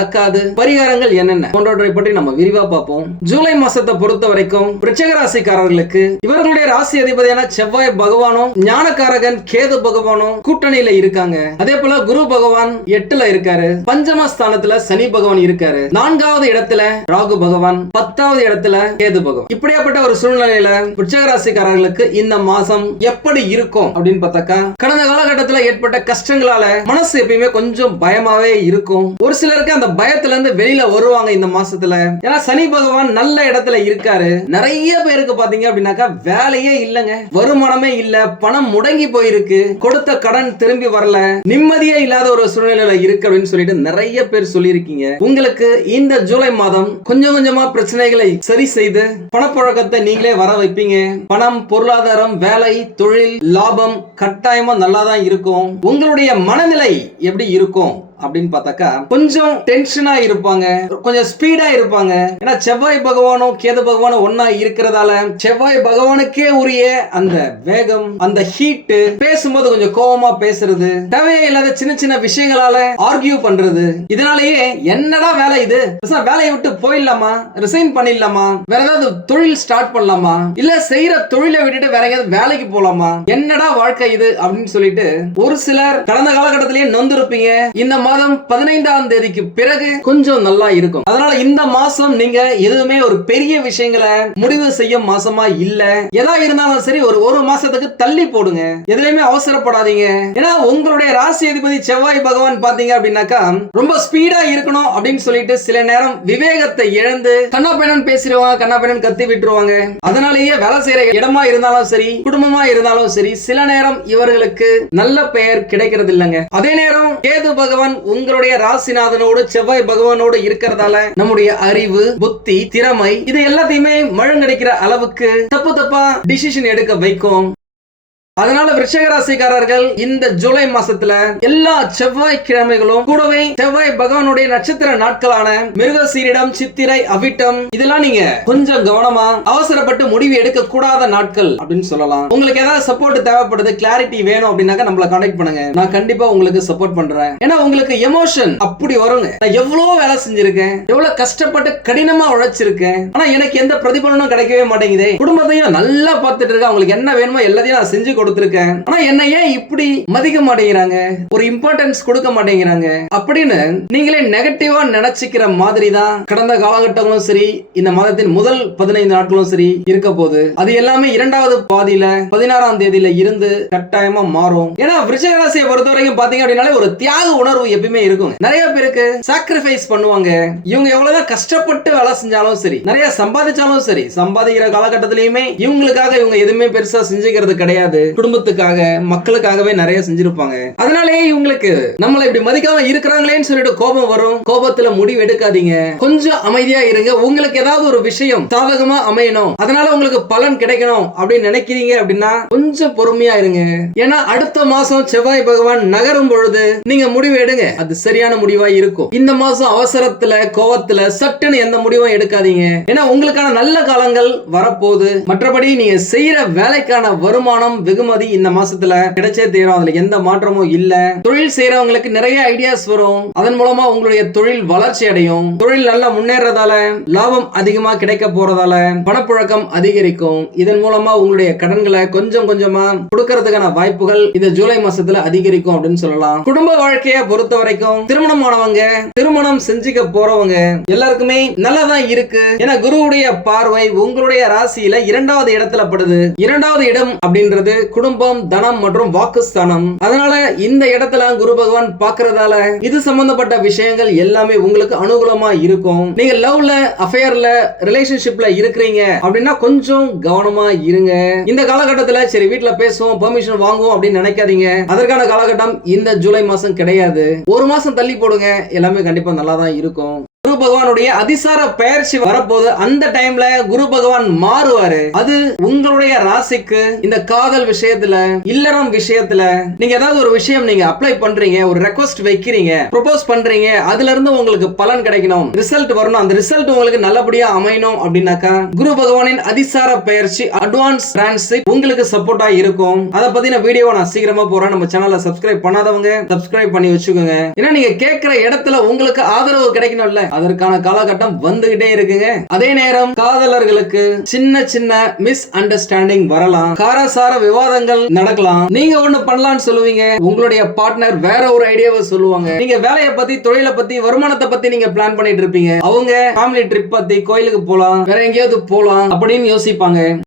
நடக்காது. பரிகாரங்கள் என்னென்ன? போன்றவற்றை பற்றி நம்ம விரிவா பார்ப்போம். ஜூலை மாசத்தை பொறுத்த வரைக்கும் விருச்சக ராசிக்காரர்களுக்கு இவர்களுடைய ராசி அதிபதியான செவ்வாய் பகவானும் ஞானக்காரகன் கேது பகவானும் கூட்டணியில இருக்காங்க. அதே போல குரு பகவான் எட்டுல இருக்காரு. பஞ்சம ஸ்தானத்துல சனி பகவான் இருக்காரு. நான்காவது இடத்துல ராகு பகவான் பத்தாவது இடத்துல கேது பகவான். இப்படியாப்பட்ட ஒரு சூழ்நிலையில விருச்சக ராசிக்காரர்களுக்கு இந்த மாசம் எப்படி இருக்கும் அப்படின்னு பார்த்தாக்கா கடந்த காலகட்டத்தில் ஏற்பட்ட கஷ்டங்களால மனசு எப்பயுமே கொஞ்சம் பயமாவே இருக்கும். ஒரு சிலருக்கு அந்த பயத்துல இருந்து வெளியில வருவாங்க இந்த மாசத்துல. ஏன்னா சனி பகவான் நல்ல இடத்துல இருக்காரு. நிறைய பேருக்கு பாத்தீங்க அப்படின்னாக்கா வேலையே இல்லைங்க. வருமானமே இல்ல. பணம் முடங்கி போயிருக்கு. கொடுத்த கடன் திரும்பி வரல. நிம்மதியே இல்லாத ஒரு சூழ்நிலையில இருக்கு அப்படின்னு சொல்லிட்டு நிறைய பேர் சொல்லியிருக்கீங்க. உங்களுக்கு இந்த ஜூலை மாதம் கொஞ்சம் கொஞ்சமா பிரச்சனைகளை சரி செய்து பணப்புழக்கத்தை நீங்களே வர வைப்பீங்க. பணம் பொருளாதாரம் வேலை தொழில் லாபம் கட்டாயமா நல்லா தான் இருக்கும். உங்களுடைய மனநிலை எப்படி இருக்கும்? அப்படின்னு பார்த்தாக்கா கொஞ்சம் டென்ஷனா இருப்பாங்க. கொஞ்சம் ஸ்பீடா இருப்பாங்க. ஏன்னா செவ்வாய் பகவானும் கேது பகவானும் ஒன்னா இருக்கிறதால செவ்வாய் பகவானுக்கே உரிய அந்த வேகம் அந்த ஹீட்டு பேசும்போது கொஞ்சம் கோவமா பேசுறது தேவையே இல்லாத சின்ன சின்ன விஷயங்களால ஆர்கியூ பண்றது. இதனாலேயே என்னடா வேலை இது? வேலையை விட்டு போயிடலாமா? ரிசைன் பண்ணிடலாமா? வேற ஏதாவது தொழில் ஸ்டார்ட் பண்ணலாமா? இல்ல செய்யற தொழிலை விட்டுட்டு வேற எங்கேயாவது வேலைக்கு போலாமா? என்னடா வாழ்க்கை இது? அப்படின்னு சொல்லிட்டு ஒரு சிலர் கடந்த காலகட்டத்திலேயே நொந்திருப்பீங்க இந்த மாதம் பதினைந்தாம் தேதிக்கு பிறகு கொஞ்சம் நல்லா இருக்கும். அதனால இந்த மாசம் நீங்க எதுவுமே ஒரு பெரிய விஷயங்களை முடிவு செய்யும் மாசமா இல்ல. எதா இருந்தாலும் சரி ஒரு ஒரு மாசத்துக்கு தள்ளி போடுங்க. எதுலயுமே அவசரப்படாதீங்க. ஏன்னா உங்களுடைய ராசி அதிபதி செவ்வாய் பகவான் பாத்தீங்க அப்படின்னாக்கா ரொம்ப ஸ்பீடா இருக்கணும் அப்படின்னு சொல்லிட்டு சில நேரம் விவேகத்தை இழந்து கண்ணா பேசிடுவாங்க கண்ணா கத்தி விட்டுருவாங்க. அதனாலேயே வேலை செய்யற இடமா இருந்தாலும் சரி குடும்பமா இருந்தாலும் சரி சில நேரம் இவர்களுக்கு நல்ல பெயர் கிடைக்கிறது இல்லைங்க அதே நேரம் கேது பகவான் உங்களுடைய ராசிநாதனோடு செவ்வாய் பகவானோடு இருக்கிறதால நம்முடைய அறிவு புத்தி திறமை இது எல்லாத்தையுமே மழுங்கடிக்கிற அளவுக்கு தப்பு தப்பா டிசிஷன் எடுக்க வைக்கும். அதனால விருஷகராசிக்காரர்கள் இந்த ஜூலை மாசத்துல எல்லா செவ்வாய் கிழமைகளும் கூடவே செவ்வாய் பகவானுடைய நட்சத்திர நாட்களான மிருகசீரிடம் சித்திரை அவிட்டம் இதெல்லாம் நீங்க கொஞ்சம் கவனமா அவசரப்பட்டு முடிவு எடுக்க கூடாத நாட்கள் அப்படின்னு சொல்லலாம். உங்களுக்கு ஏதாவது சப்போர்ட் தேவைப்படுது கிளாரிட்டி வேணும் அப்படின்னாக்க நம்மள கான்டாக்ட் பண்ணுங்க. நான் கண்டிப்பா உங்களுக்கு சப்போர்ட் பண்றேன். ஏன்னா உங்களுக்கு எமோஷன் அப்படி வருங்க. நான் எவ்வளவு வேலை செஞ்சிருக்கேன் எவ்வளவு கஷ்டப்பட்டு கடினமா உழைச்சிருக்கேன் ஆனா எனக்கு எந்த பிரதிபலனும் கிடைக்கவே மாட்டேங்குது. குடும்பத்தையும் நல்லா பார்த்துட்டு இருக்கேன் உங்களுக்கு என்ன வேணுமோ எல்லாத்தையும் நான் செஞ்சு கொடுத்துருக்கேன். ஆனா என்ன ஏன் இப்படி மதிக்க மாட்டேங்கிறாங்க ஒரு இம்பார்ட்டன்ஸ் கொடுக்க மாட்டேங்கிறாங்க. அப்படின்னு நீங்களே நெகட்டிவா நினைச்சுக்கிற மாதிரி தான் கடந்த காலகட்டங்களும் சரி இந்த மாதத்தின் முதல் பதினைந்து நாட்களும் சரி இருக்க போகுது. அது எல்லாமே இரண்டாவது பாதியில பதினாறாம் தேதியில இருந்து கட்டாயமா மாறும். ஏன்னா விருச்சக ராசியை பொறுத்த வரைக்கும் பாத்தீங்க அப்படின்னாலே ஒரு தியாக உணர்வு எப்பயுமே இருக்கும் நிறைய பேருக்கு சாக்ரிஃபைஸ் பண்ணுவாங்க. இவங்க எவ்வளவுதான் கஷ்டப்பட்டு வேலை செஞ்சாலும் சரி நிறைய சம்பாதிச்சாலும் சரி சம்பாதிக்கிற காலகட்டத்திலயுமே இவங்களுக்காக இவங்க எதுவுமே பெருசா செஞ்சுக்கிறது கிடையாது. குடும்பத்துக்காக மக்களுக்காகவே நிறைய செஞ்சிருப்பாங்க. அதனாலேயே இவங்களுக்கு நம்மளை இப்படி மதிக்காம இருக்கிறாங்களேன்னு சொல்லிட்டு கோபம் வரும். கோபத்துல முடிவு எடுக்காதீங்க கொஞ்சம் அமைதியா இருங்க. உங்களுக்கு ஏதாவது ஒரு விஷயம் சாதகமா அமையணும். அதனால உங்களுக்கு பலன் கிடைக்கணும் அப்படின்னு நினைக்கிறீங்க அப்படின்னா கொஞ்சம் பொறுமையா இருங்க. ஏன்னா அடுத்த மாசம் செவ்வாய் பகவான் நகரும் பொழுது நீங்க முடிவு எடுங்க. அது சரியான முடிவா இருக்கும். இந்த மாசம் அவசரத்துல கோவத்துல சட்டுன்னு எந்த முடிவும் எடுக்காதீங்க. ஏன்னா உங்களுக்கான நல்ல காலங்கள் வரப்போகுது. மற்றபடி நீங்க செய்யற வேலைக்கான வருமானம் வெகு வெகுமதி இந்த மாசத்துல கிடைச்சே தீரும். அதுல எந்த மாற்றமும் இல்ல. தொழில் செய்யறவங்களுக்கு நிறைய ஐடியாஸ் வரும். அதன் மூலமா உங்களுடைய தொழில் வளர்ச்சி அடையும். தொழில் நல்லா முன்னேறதால லாபம் அதிகமா கிடைக்க போறதால பணப்புழக்கம் அதிகரிக்கும். இதன் மூலமா உங்களுடைய கடன்களை கொஞ்சம் கொஞ்சமா கொடுக்கறதுக்கான வாய்ப்புகள் இந்த ஜூலை மாசத்துல அதிகரிக்கும் அப்படின்னு சொல்லலாம். குடும்ப வாழ்க்கையை பொறுத்த வரைக்கும் திருமணமானவங்க திருமணம் செஞ்சுக்க போறவங்க எல்லாருக்குமே நல்லாதான் இருக்கு. ஏன்னா குருவுடைய பார்வை உங்களுடைய ராசியில இரண்டாவது இடத்துல படுது. இரண்டாவது இடம் அப்படின்றது குடும்பம் தனம் மற்றும் வாக்குஸ்தானம். அதனால இந்த இடத்துல குரு பகவான் பாக்குறதால இது சம்பந்தப்பட்ட விஷயங்கள் எல்லாமே உங்களுக்கு அனுகூலமா இருக்கும். நீங்க லவ்ல அஃபேர்ல ரிலேஷன்ஷிப்ல இருக்கிறீங்க அப்படின்னா கொஞ்சம் கவனமா இருங்க. இந்த காலகட்டத்துல சரி வீட்டுல பேசுவோம் பெர்மிஷன் வாங்குவோம் அப்படின்னு நினைக்காதீங்க. அதற்கான காலகட்டம் இந்த ஜூலை மாசம் கிடையாது. ஒரு மாசம் தள்ளி போடுங்க. எல்லாமே கண்டிப்பா நல்லா தான் இருக்கும். குரு பகவானுடைய அதிசார பெயர்ச்சி வரப்போது அந்த டைம்ல குரு பகவான் மாறுவாரு. அது உங்களுடைய ராசிக்கு இந்த காதல் விஷயத்துல இல்லறம் விஷயத்துல நீங்க ஏதாவது ஒரு விஷயம் நீங்க அப்ளை பண்றீங்க ஒரு ரெக்வஸ்ட் வைக்கிறீங்க ப்ரொபோஸ் பண்றீங்க அதுல இருந்து உங்களுக்கு பலன் கிடைக்கணும் ரிசல்ட் வரணும். அந்த ரிசல்ட் உங்களுக்கு நல்லபடியா அமையணும் அப்படின்னாக்கா குரு பகவானின் அதிசார பெயர்ச்சி அட்வான்ஸ் டிரான்சிட் உங்களுக்கு சப்போர்ட்டா இருக்கும். அதை பத்தின வீடியோ நான் சீக்கிரமா போறேன். நம்ம சேனலை சப்ஸ்கிரைப் பண்ணாதவங்க சப்ஸ்கிரைப் பண்ணி வச்சுக்கோங்க. ஏன்னா நீங்க கேட்கிற இடத்துல உங்களுக்கு ஆதரவு கிடைக்கணும்ல. அதற்கான காலகட்டம் வந்துகிட்டே இருக்குங்க. அதே நேரம் காதலர்களுக்கு சின்ன சின்ன மிஸ் அண்டர்ஸ்டாண்டிங் வரலாம். காரசார விவாதங்கள் நடக்கலாம். நீங்க ஒண்ணு பண்ணலாம்னு சொல்லுவீங்க. உங்களுடைய பார்ட்னர் வேற ஒரு ஐடியாவை சொல்லுவாங்க. நீங்க வேலையை பத்தி தொழிலை பத்தி வருமானத்தை பத்தி நீங்க பிளான் பண்ணிட்டு இருப்பீங்க. அவங்க ஃபேமிலி ட்ரிப் பத்தி கோயிலுக்கு போலாம் வேற எங்கேயாவது போலாம் அப்படின்னு யோசிப்பாங்க.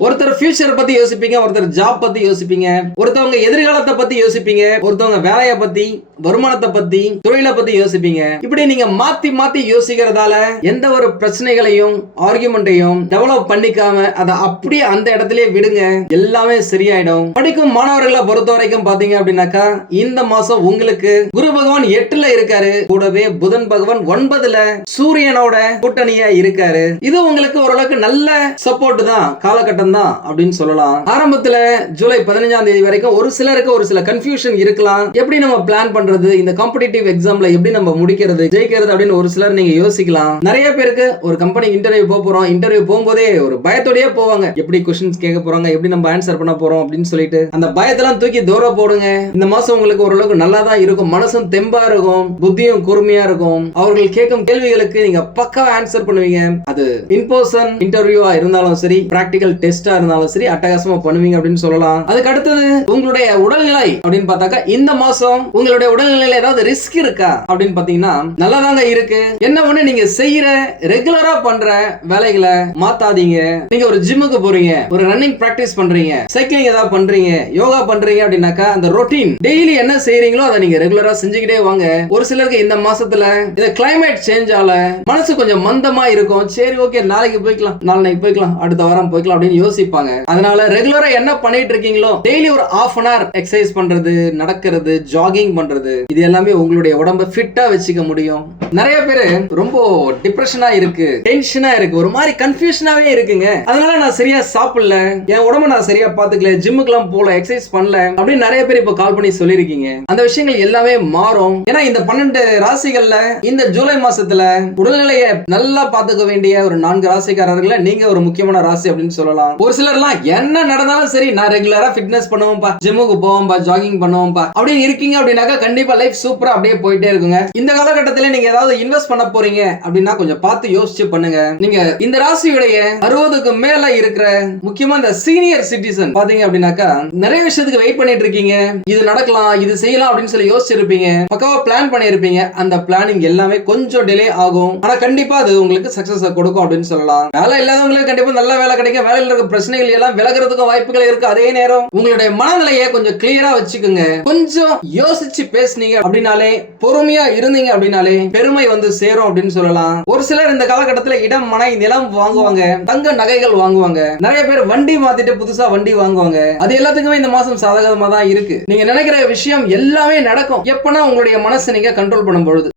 ஒருத்தர் ஃபியூச்சரை பத்தி யோசிப்பீங்க ஒருத்தர் ஜாப் பத்தி யோசிப்பீங்க ஒருத்தவங்க எதிர்காலத்தை பத்தி யோசிப்பீங்க ஒருத்தவங்க வேலையை பத்தி வருமானத்தை பத்தி தொழிலை பத்தி யோசிப்பீங்க. இப்படி நீங்க மாத்தி மாத்தி யோசிக்கிறதால எந்த ஒரு பிரச்சனைகளையும் ஆர்குமெண்ட்டையும் டெவலப் பண்ணிக்காம அதை அப்படியே அந்த இடத்துல விடுங்க. எல்லாமே சரியாயிடும். படிக்கும் மாணவர்களை பொறுத்த வரைக்கும் பாத்தீங்க அப்படின்னாக்கா இந்த மாசம் உங்களுக்கு குரு பகவான் எட்டுல இருக்காரு. கூடவே புதன் பகவான் ஒன்பதுல சூரியனோட கூட்டணியா இருக்காரு. இது உங்களுக்கு ஓரளவுக்கு நல்ல சப்போர்ட் தான் காலகட்டம் தான் அப்படின்னு சொல்லலாம். ஆரம்பத்துல ஜூலை பதினஞ்சாம் தேதி வரைக்கும் ஒரு சிலருக்கு ஒரு சில கன்ஃபியூஷன் இருக்கலாம். எப்படி நம்ம பிளான் பண்றது? இந்த காம்படிட்டிவ் எக்ஸாம்ல எப்படி நம்ம முடிக்கிறது? ஜெயிக்கிறது அப்படின்னு ஒரு சிலர் நீங்க யோசிக்கலாம். நிறைய பேருக்கு ஒரு கம்பெனி இன்டர்வியூ போக போறோம். இன்டர்வியூ போகும்போதே ஒரு பயத்தோடயே போவாங்க. எப்படி கொஸ்டின்ஸ் கேட்க போறாங்க? எப்படி நம்ம ஆன்சர் பண்ண போறோம்? அப்படின்னு சொல்லிட்டு. அந்த பயத்தெல்லாம் தூக்கி தூரம் போடுங்க. இந்த மாசம் உங்களுக்கு ஓரளவுக்கு நல்லா தான் இருக்கும். மனசும் தெம்பா இருக்கும். புத்தியும் கூர்மையா இருக்கும். அவர்கள் கேட்கும் கேள்விகளுக்கு நீங்க பக்கா ஆன்சர் பண்ணுவீங்க. அது இன்பர்சன் இன்டர்வியூவா இருந்தாலும் சரி பிராக்டிகல் டெஸ்ட் இருந்தாலும் சரி அட்டகாசமா பண்ணுவீங்க அப்படின்னு சொல்லலாம். அதுக்கு அடுத்தது உங்களுடைய உடல்நிலை அப்படின்னு பார்த்தாக்கா இந்த மாசம் உங்களுடைய உடல்நிலையில ஏதாவது ரிஸ்க் இருக்கா அப்படின்னு பாத்தீங்கன்னா நல்லாதாங்க இருக்கு. என்ன ஒண்ணு நீங்க செய்யற ரெகுலரா பண்ற வேலைகளை மாத்தாதீங்க. நீங்க ஒரு ஜிம்முக்கு போறீங்க ஒரு ரன்னிங் பிராக்டிஸ் பண்றீங்க சைக்கிளிங் ஏதாவது பண்றீங்க யோகா பண்றீங்க அப்படின்னாக்கா அந்த ரொட்டீன் டெய்லி என்ன செய்யறீங்களோ அதை நீங்க ரெகுலரா செஞ்சுக்கிட்டே வாங்க. ஒரு சிலருக்கு இந்த மாசத்துல இந்த கிளைமேட் சேஞ்ச் ஆல மனசு கொஞ்சம் மந்தமா இருக்கும். சரி ஓகே நாளைக்கு போய்க்கலாம் நாளைக்கு போய்க்கலாம் அடுத்த வாரம் போய்க்கலாம் அப்படின்னு யோசிப்பாங்க. அதனால ரெகுலரா என்ன பண்ணிட்டு இருக்கீங்களோ டெய்லி ஒரு ஆஃப் அன் ஹவர் எக்ஸசைஸ் பண்றது நடக்கிறது ஜாகிங் பண்றது இது எல்லாமே உங்களுடைய உடம்ப ஃபிட்டா வச்சுக்க முடியும். நிறைய பேர் ரொம்ப டிப்ரெஷனா இருக்கு டென்ஷனா இருக்கு ஒரு மாதிரி கன்ஃபியூஷனாவே இருக்குங்க. அதனால நான் சரியா சாப்பிடல என் உடம்ப நான் சரியா பாத்துக்கல ஜிம்முக்குலாம் போல எக்ஸசைஸ் பண்ணல அப்படின்னு நிறைய பேர் இப்போ கால் பண்ணி சொல்லியிருக்கீங்க. அந்த விஷயங்கள் எல்லாமே மாறும். ஏன்னா இந்த பன்னெண்டு ராசிகள்ல இந்த ஜூலை மாசத்துல உடல்நிலையை நல்லா பாத்துக்க வேண்டிய ஒரு நான்கு ராசிக்காரர்கள நீங்க ஒரு முக்கியமான ராசி அப்படின்னு சொல்லலாம். ஒரு சிலர்லாம் என்ன நடந்தாலும் சரி நான் ரெகுலரா ஃபிட்னஸ் பண்ணுவோம்பா ஜிம்முக்கு போவோம்பா ஜாகிங் பண்ணுவோம்பா அப்படின்னு இருக்கீங்க அப்படின்னாக்கா கண்டிப்பா லைஃப் சூப்பரா அப்படியே போயிட்டே இருக்குங்க. இந்த காலகட்டத்தில் நீங்க ஏதாவது இன்வெஸ்ட் பண்ண போறீங்க அப்படின்னா கொஞ்சம் பார்த்து யோசிச்சு பண்ணுங்க. நீங்க இந்த ராசியுடைய அறுபதுக்கு மேல இருக்கிற முக்கியமா இந்த சீனியர் சிட்டிசன் பாத்தீங்க அப்படின்னாக்கா நிறைய விஷயத்துக்கு வெயிட் பண்ணிட்டு இருக்கீங்க. இது நடக்கலாம் இது செய்யலாம் அப்படின்னு சொல்லி யோசிச்சிருப்பீங்க. பக்காவா பிளான் பண்ணிருப்பீங்க. அந்த பிளானிங் எல்லாமே கொஞ்சம் டிலே ஆகும். ஆனா கண்டிப்பா அது உங்களுக்கு சக்சஸ் கொடுக்கும் அப்படின்னு சொல்லலாம். வேலை இல்லாதவங்களுக்கு கண்டிப்பா நல்ல வேலை கிடைக்கும். வேலை இருக்க பிரச்சனைகள் எல்லாம் விலகிறதுக்கும் வாய்ப்புகள் இருக்கு. அதே நேரம் உங்களுடைய மனநிலையை கொஞ்சம் கிளியரா வச்சுக்கோங்க. கொஞ்சம் யோசிச்சு பேசுனீங்க அப்படின்னாலே பொறுமையா இருந்தீங்க அப்படின்னாலே பெருமை வந்து சேரும் அப்படின்னு சொல்லலாம். ஒரு சிலர் இந்த காலகட்டத்துல இடம் மனை நிலம் வாங்குவாங்க. தங்க நகைகள் வாங்குவாங்க. நிறைய பேர் வண்டி மாத்திட்டு புதுசா வண்டி வாங்குவாங்க. அது எல்லாத்துக்குமே இந்த மாசம் சாதகமா தான் இருக்கு. நீங்க நினைக்கிற விஷயம் எல்லாமே நடக்கும். எப்பனா உங்களுடைய மனசை நீங்க கண்ட்ரோல் பண்ணும் பொழுது.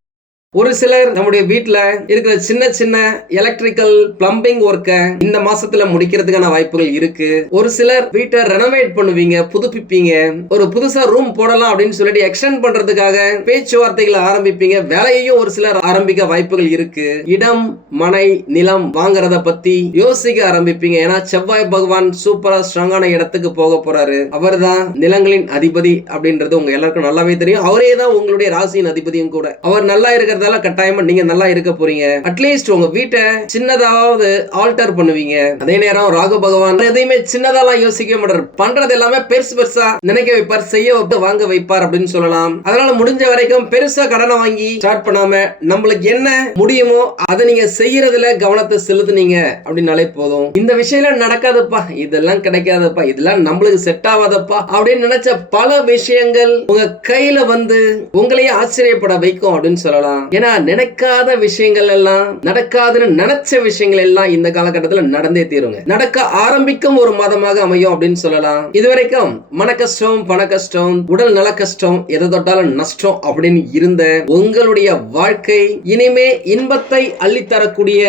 ஒரு சிலர் நம்முடைய வீட்ல இருக்கிற சின்ன சின்ன எலக்ட்ரிக்கல் பிளம்பிங் ஒர்க்கை இந்த மாசத்துல முடிக்கிறதுக்கான வாய்ப்புகள் இருக்கு. ஒரு சிலர் வீட்டை ரெனோவேட் பண்ணுவீங்க புதுப்பிப்பீங்க. ஒரு புதுசா ரூம் போடலாம் அப்படின்னு சொல்லிட்டு எக்ஸ்டெண்ட் பண்றதுக்காக பேச்சுவார்த்தைகளை ஆரம்பிப்பீங்க. வேலையையும் ஒரு சிலர் ஆரம்பிக்க வாய்ப்புகள் இருக்கு. இடம் மனை நிலம் வாங்குறத பத்தி யோசிக்க ஆரம்பிப்பீங்க. ஏன்னா செவ்வாய் பகவான் சூப்பரா ஸ்ட்ராங்கான இடத்துக்கு போக போறாரு. அவர்தான் நிலங்களின் அதிபதி அப்படின்றது உங்க எல்லாருக்கும் நல்லாவே தெரியும். அவரே தான் உங்களுடைய ராசியின் அதிபதியும் கூட. அவர் நல்லா இருக்கிறத இருந்தாலும் கட்டாயமா நீங்க நல்லா இருக்க போறீங்க. அட்லீஸ்ட் உங்க வீட்டை சின்னதாவது ஆல்டர் பண்ணுவீங்க. அதே நேரம் ராகு பகவான் எதையுமே சின்னதாலாம் யோசிக்க மாட்டார். பண்றது எல்லாமே பெருசு பெருசா நினைக்க வைப்பார் செய்ய வைத்து வாங்க வைப்பார் அப்படின்னு சொல்லலாம். அதனால முடிஞ்ச வரைக்கும் பெருசா கடனை வாங்கி ஸ்டார்ட் பண்ணாம நம்மளுக்கு என்ன முடியுமோ அதை நீங்க செய்யறதுல கவனத்தை செலுத்துனீங்க அப்படின்னாலே போதும். இந்த விஷயம் நடக்காதப்பா இதெல்லாம் கிடைக்காதப்பா இதெல்லாம் நம்மளுக்கு செட் ஆகாதப்பா அப்படின்னு நினைச்ச பல விஷயங்கள் உங்க கையில வந்து உங்களையே ஆச்சரியப்பட வைக்கும் அப்படின்னு சொல்லலாம். ஏன்னா நினைக்காத விஷயங்கள் எல்லாம் நடக்காதுன்னு நினைச்ச விஷயங்கள் எல்லாம் இந்த காலகட்டத்துல நடந்தே தீருங்க. நடக்க ஆரம்பிக்கும் ஒரு மாதமாக அமையும் அப்படின்னு சொல்லலாம். இதுவரைக்கும் மன கஷ்டம் பண கஷ்டம் உடல் நல கஷ்டம் எதை தொட்டாலும் நஷ்டம் அப்படின்னு இருந்த உங்களுடைய வாழ்க்கை இனிமே இன்பத்தை அள்ளித்தரக்கூடிய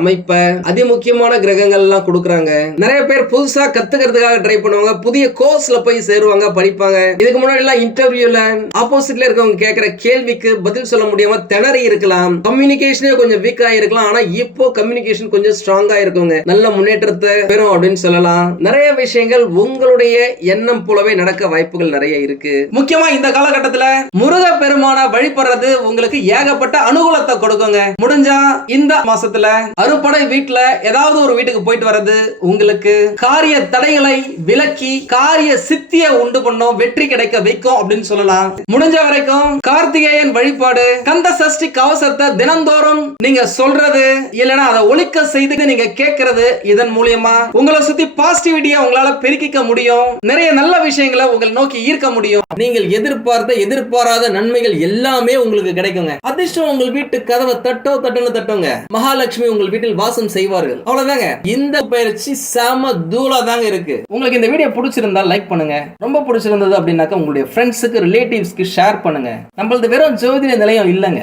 அமைப்பை அதிமுக்கியமான கிரகங்கள் எல்லாம் கொடுக்குறாங்க. நிறைய பேர் புதுசா கத்துக்கிறதுக்காக ட்ரை பண்ணுவாங்க புதிய கோர்ஸ்ல போய் சேருவாங்க படிப்பாங்க. இதுக்கு முன்னாடி எல்லாம் இன்டர்வியூல ஆப்போசிட்ல இருக்கவங்க கேட்கிற கேள்விக்கு பதில் சொல்ல முடியாம திணறி இருக்கலாம். கம்யூனிகேஷனே கொஞ்சம் வீக் ஆயிருக்கலாம். ஆனா இப்போ கம்யூனிகேஷன் கொஞ்சம் ஸ்ட்ராங்கா இருக்குங்க நல்ல முன்னேற்றத்தை பெறும் அப்படின்னு சொல்லலாம். நிறைய விஷயங்கள் உங்களுடைய எண்ணம் போலவே நடக்க வாய்ப்புகள் நிறைய இருக்கு. முக்கியமா இந்த காலகட்டத்துல முருக பெருமான வழிபடுறது உங்களுக்கு ஏகப்பட்ட அனுகூலத்தை கொடுக்குங்க. முடிஞ்சா இந்த மாசத்துல அறுபடை வீட்டுல ஏதாவது ஒரு வீட்டுக்கு போயிட்டு வர்றது உங்களுக்கு காரிய தடைகளை விலக்கி காரிய சித்திய உண்டு பண்ணும் வெற்றி கிடைக்க வைக்கும் அப்படின்னு சொல்லலாம். முடிஞ்ச வரைக்கும் கார்த்திகேயன் வழிபாடு கந்த பிளாஸ்டிக் கவசத்தை தினந்தோறும் நீங்க சொல்றது இல்லைன்னா அதை ஒழிக்க செய்து நீங்க கேட்கறது இதன் மூலியமா உங்களை சுத்தி பாசிட்டிவிட்டியா உங்களால பெருக்கிக்க முடியும். நிறைய நல்ல விஷயங்களை உங்களை நோக்கி ஈர்க்க முடியும். நீங்கள் எதிர்பார்த்த எதிர்பாராத நன்மைகள் எல்லாமே உங்களுக்கு கிடைக்குங்க. அதிர்ஷ்டம் உங்கள் வீட்டு கதவை தட்டோ தட்டுன்னு தட்டுங்க. மகாலட்சுமி உங்கள் வீட்டில் வாசம் செய்வார்கள். அவ்வளவுதாங்க. இந்த பயிற்சி செம தூளா தாங்க இருக்கு. உங்களுக்கு இந்த வீடியோ பிடிச்சிருந்தா லைக் பண்ணுங்க. ரொம்ப பிடிச்சிருந்தது அப்படின்னாக்கா உங்களுடைய ஃப்ரெண்ட்ஸுக்கு ரிலேட்டிவ்ஸ்க்கு ஷேர் பண்ணுங்க. நம்மளது வெறும் ஜோதிட நிலையம் இல்லைங்க.